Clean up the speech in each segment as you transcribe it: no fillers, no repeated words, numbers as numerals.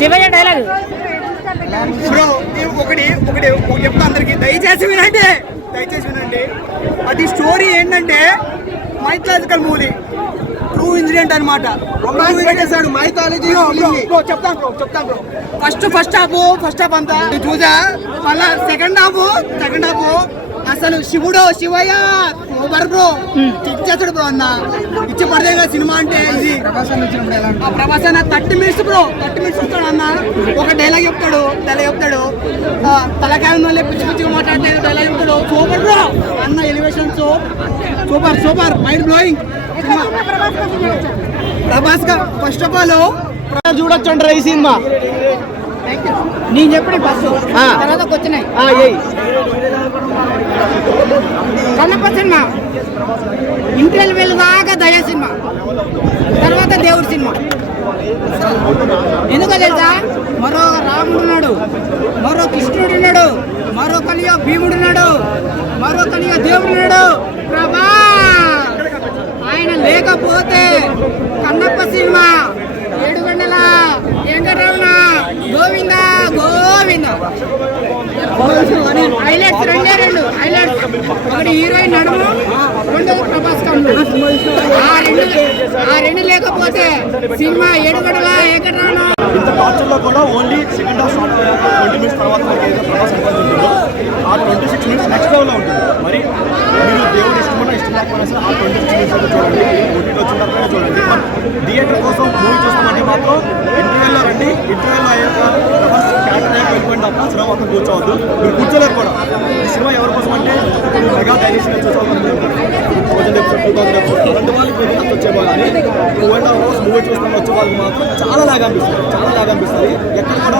Shivayya dialogue bro ఒకటి చెప్తా అందరికి, దయచేసి వినండి. అది స్టోరీ ఏంటంటే మైథలాజికల్ మూవీ, ట్రూ ఇన్సిడెంట్ అనమాట. చెప్తాను బ్రో ఫస్ట్ హాఫ్ అంతా చూసా. మళ్ళా సెకండ్ హాఫ్ అసలు శివయ్య ఓవర్ బ్రో, ఇచ్చేస్తాడు బ్రో. అన్న ఇచ్చి పడదే కదా సినిమా అంటే. ఇది ప్రభాస్ అన్న 30 మినిట్స్ వస్తాడు అన్న. ఒక డైలాగ్ చెప్తాడు తలకాయ ఉన్న పిచ్చి పిచ్చిగా మాట్లాడితే డైలాగ్ చెప్తాడు. సూపర్ బ్రో అన్న, elevation super mind blowing. Prabhas గా ఫస్ట్ ఆఫ్ ఆల్ చూడొచ్చు అంటారు ఈ సినిమా. నేను చెప్పండి ఫస్ట్ తర్వాత వచ్చినాయి. కన్నప్ప సినిమా ఇంటర్వెల్ దాకా దయా సినిమా, తర్వాత దేవుడి సినిమా. ఎందుకో తెలుసా, మరో రాముడు ఉన్నాడు, మరో కృష్ణుడు ఉన్నాడు, మరో కలియో భీముడు ఉన్నాడు, మరో కలియో దేవుడు ఉన్నాడు. ప్రభా ఆయన లేకపోతే కన్నప్ప సినిమా 7 గంటల వెంకటరమణ గోవింద హైలైట్స్ రెండు హైలైట్స్. ఒకటి హీరోయిన్ నడుము, రెండోది ప్రభాస్ కన్ను. ఆ రెండు లేకపోతే సినిమా 7 గంటల వెంకటరమణ. ఇంత టార్చర్లో కూడా ఓన్లీ సెకండ్ హాఫ్ 20 మినిట్స్ తర్వాత ప్రభాస్ సంపాదించిందో ఆ 26 మినిట్స్ నెక్స్ట్ లెవెల్లో ఉంటుంది. మరి మీరు దేవుడు ఇష్టం లేకపోయినా సరే ఆ 26 మినిట్స్ అయితే చూడండి, ఓటీటీ వచ్చిన తర్వాత చూడండి. థియేటర్ కోసం మూవీ చూస్తామంటే మాత్రం ఇంటర్వెల్లో రండి. ఇంటర్వెల్లో అయ్యాక ప్రభాస్ క్యారెక్టర్ అయ్యాక వెళ్ళిపోయిన తప్ప సినిమా మొత్తం కూర్చోవద్దు. మీరు కూర్చోలేరు కూడా. ఈ సినిమా ఎవరి కోసం అంటే మెగా డైరెక్షన్ చూసుకోవాలి, 1000 ఎపిసోడ్ 2000 ఎపిసోడ్ అలాంటి వాళ్ళకి అంత వచ్చేవాళ్ళు. కానీ 2.5 hours మూవీ చూస్తామని వచ్చే వాళ్ళకి మాత్రం చాలా లాగా అనిపిస్తుంది. ఎక్కడ కూడా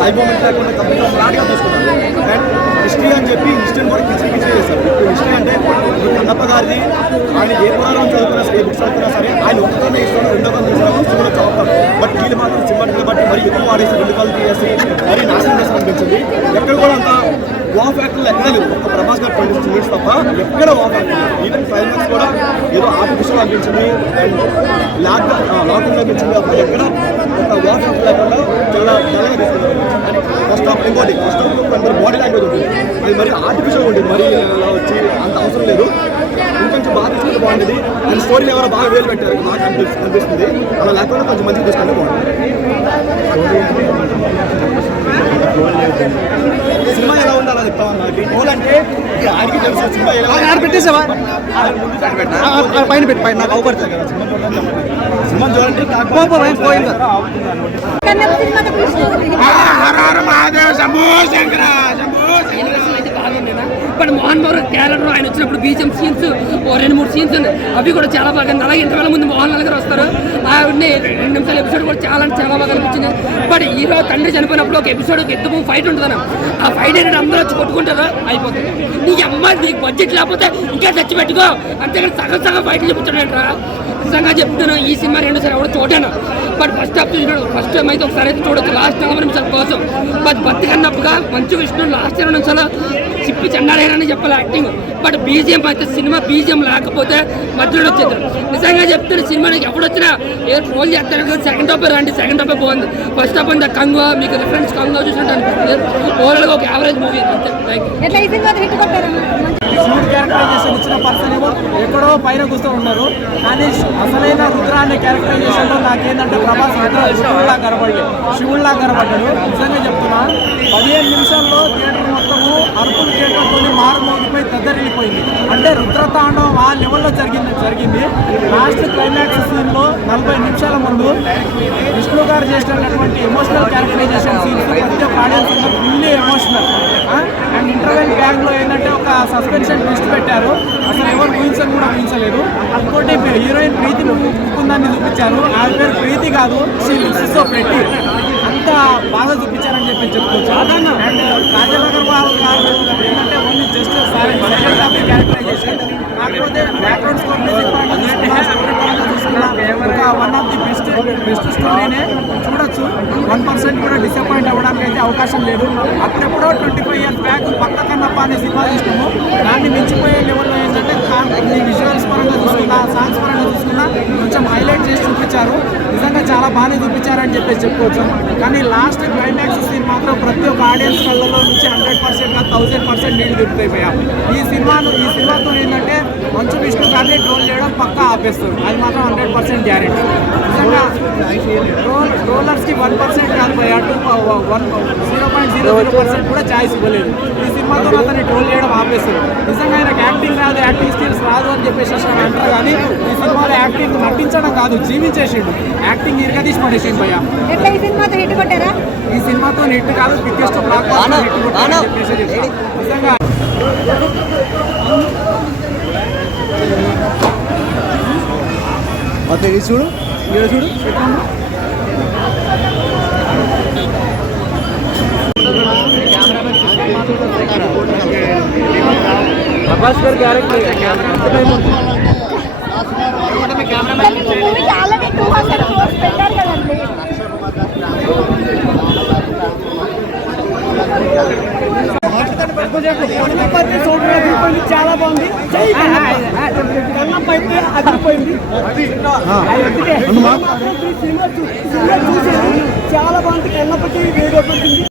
హై మూమెంట్ లేకుండా కంప్లీట్గా ఫ్లాట్గా తీసుకున్నారు. అండ్ హిస్టరీ అని చెప్పి హిస్టరీని కూడా కిచిడి చేశారు. ఇప్పుడు హిస్టరీ అంటే కన్నప్ప గారిది, ఆయన ఏ పురాణం చదువుకున్నా సరే, ఏ బుక్స్ చదువుకున్నా సరే ఆయన ఒక్కనే ఇస్తాడు, రెండో కన్నా ఇస్తాడు, కూడా చదువుతారు. బట్ వీళ్ళు మాత్రం సినిమాటికల్ బట్టి మరి ఎక్కువ వాడేసి 2 కాళ్ళు తీసేసి మరి నాశనం చేసి అనిపించింది. ఎక్కడ కూడా అంత వాఫ్ యాక్టర్లు ఎక్కడ లేవు. ఒక ప్రభాస్ గారు 26 మినిట్స్ తప్ప ఎక్కడ వాఫ్ యాక్టర్. ఈవెన్ క్లైమాక్స్ కూడా ఏదో ఆర్టిఫిషియల్ అనిపించింది, లాక్ అనిపించింది. అప్పుడు ఎక్కడ ఒక వాఫ్ యాక్టర్ లేకుండా చాలా తెల్లగా తీసుకున్నారు. ఫస్ట్ హాఫ్ కొందరు బాడీ లాంగ్వేజ్ ఉంటుంది, అది మరి ఆర్టిఫిషియల్ ఉంటుంది. మరి అలా వచ్చి అంత అవసరం లేదు. ఇంకొంచెం బాగా తీసుకుంటే బాగుంటుంది. అండ్ స్టోరీని ఎవరో బాగా వేలు పెట్టారు నాకు అనిపిస్తుంది. అలా లేకుండా కొంచెం మంచిగా తీసుకుంటే బాగుంటుంది. సినిమా ఎలా ఉందో అలా చెప్తా ఉన్నా. అంటే ఆయనకి తెలుసు సినిమా ఎలా పెట్టేసావా పైన పెట్టి పైన నాకు అవపడతాయి కదా. సినిమా చూడండి పోయిందా. బట్ మోహన్ బాబు క్యారెక్టర్ ఆయన వచ్చినప్పుడు బీజిఎం సీన్స్ 2-3 సీన్స్ అవి కూడా చాలా బాగా. అలాగే ఇంతవేళ ముందు మోహన్ లాల్ గారు వస్తారు, ఆవిడని 2 నిమిషాల ఎపిసోడ్ కూడా చాలా బాగా అనిపించింది. బట్ హీరో తండ్రి చనిపోయినప్పుడు ఒక ఎపిసోడ్ ఎద్దు ఫైట్ ఉంటుందన్న, ఆ ఫైట్ అనేది అందరూ వచ్చి కొట్టుకుంటారా అయిపోతుంది. నీకు అమ్మాయి నీకు బడ్జెట్ లేకపోతే ఇంకా తెచ్చి పెట్టుకో, అంతేకాని సగం ఫైట్లు చెప్తున్నాడంటారా. నిజంగా చెప్తున్నాను, ఈ సినిమా 2 సార్లు ఎవరు చూడాను. బట్ ఫస్ట్ హాఫ్ చూసినాడు, ఫస్ట్ టైం అయితే ఒకసారి అయితే చూడొచ్చు. లాస్ట్ 40 నిమిషాల కోసం బట్ బత్తి కన్నప్పుగా మంచి విష్ణు లాస్ట్ 20 నిమిషాలు చిప్పి చెండాలేనని చెప్పాలి యాక్టింగ్. బట్ బీజిఎం అయితే సినిమా బీజిఎం లేకపోతే మధ్యలో వచ్చేది. నిజంగా చెప్తున్న సినిమాకి ఎప్పుడొచ్చినా ఏ ట్రోల్ చేస్తారు కదా. సెకండ్ హాఫ్ రండి, సెకండ్ హాఫ్ బాగుంది. ఫస్ట్ హాఫ్ అంతా కంగువ మీకు రిఫరెన్స్ కంగువ చూసినట్టు అనిపిస్తుంది. ఓవరాల్గా ఒక యావరేజ్ మూవీ అంతే. శివుడు క్యారెక్టరైజేషన్ ఇచ్చిన పర్సన్ ఏమో ఎక్కడో పైన కూర్చో ఉన్నారు. కానీ అసలైన రుద్ర అనే క్యారెక్టరైజేషన్లో నాకేంటంటే ప్రభాస్ శివుడులా కనబడ్డాడు. నిజంగా చెప్తున్నా, 15 నిమిషాల్లో థియేటర్ మొత్తము అరుపులు థియేటర్తో మారుమోగిపోయి దద్దరిల్లిపోయింది. అంటే రుద్రతాండవం ఆ లెవెల్లో జరిగింది. లాస్ట్ క్లైమాక్స్ సీన్లో 40 నిమిషాల ముందు విష్ణు గారు చేసినటువంటి ఎమోషనల్ క్యారెక్టరైజేషన్ సీన్స్ ప్రతి ఒక్క audience fully emotional. And interval గ్యాంగ్లో ఏంటంటే ఒక సస్పెన్షన్ ట్విస్ట్ పెట్టారు, అసలు ఎవరు ఊహించలేదు. ఇంకోటి హీరోయిన్ ప్రీతి ముకుందాన్ని చూపించారు. ఆమె పేరు ప్రీతి కాదు, సో పెట్టి అంత బాగా చూపించారని చెప్పుకోవచ్చు. అండ్ కాజల్ అగర్వాల్ గారు ఏంటంటే only just second of the characterization. కాకపోతే బ్యాక్గ్రౌండ్ స్కోర్ చూసుకున్న ఒక వన్ ఆఫ్ ది బెస్ట్ స్టోరీనే చూడొచ్చు. 1% కూడా డిసప్పాయింట్ అవ్వడానికి అయితే అవకాశం లేదు. అప్పుడెప్పుడో 25 years బ్యాక్ పక్క కన్నప్ప అనే సినిమా చూసినాము. దాన్ని మించిపోయే లెవెల్లో ఏంటంటే విజువల్స్ పరంగా చూసుకున్నా, సాంగ్స్ పరంగా చూసుకున్నా కొంచెం బాగానే చూపించారని చెప్పేసి చెప్పుకోవచ్చు. కానీ లాస్ట్ క్లైమాక్స్ సీన్ మాత్రం ప్రతి ఒక్క ఆడియన్స్ కళ్ళలో నుంచి 100% 1000% నీళ్ళు తిరుగుతాయి. ఈ సినిమాతో ఏంటంటే మంచు విష్ణు గారిని ట్రోల్ చేయడం పక్కా ఆపేస్తారు. అది మాత్రం 100% గ్యారెంటీ. నిజంగా ట్రోలర్స్కి 1% కాదు భయ్యా, 0.00% కూడా ఛాయిస్ ఇవ్వలేదు. ఈ సినిమాతో అతన్ని ట్రోల్ చేయడం ఆపేస్తారు. నిజంగా ఆయనకు యాక్టింగ్ రాదు, యాక్టింగ్ స్కిల్స్ రాదు అని చెప్పేసి అంటారు. కానీ ఈ సినిమాలో యాక్టింగ్ నటించడం కాదు, జీవించేసిండు. యాక్టింగ్ ఇరగదీసి పడేసిండు భయ్యా. ఈ సినిమాతో హిట్ కాదు, బిగ్గెస్ట్ బ్లాక్ బస్టర్ హిట్ కొట్టారని చెప్పేసి చెప్తాను. నిజంగా చూడు చూడు ప్రభాస్ గారి క్యారెక్టర్ ఆల్రెడీ 200 crores పెట్టారు కదండి. చాలా బాగుంది. అదిరిపోయింది. చాలా బాగుంది. కన్నప్పటి వేరే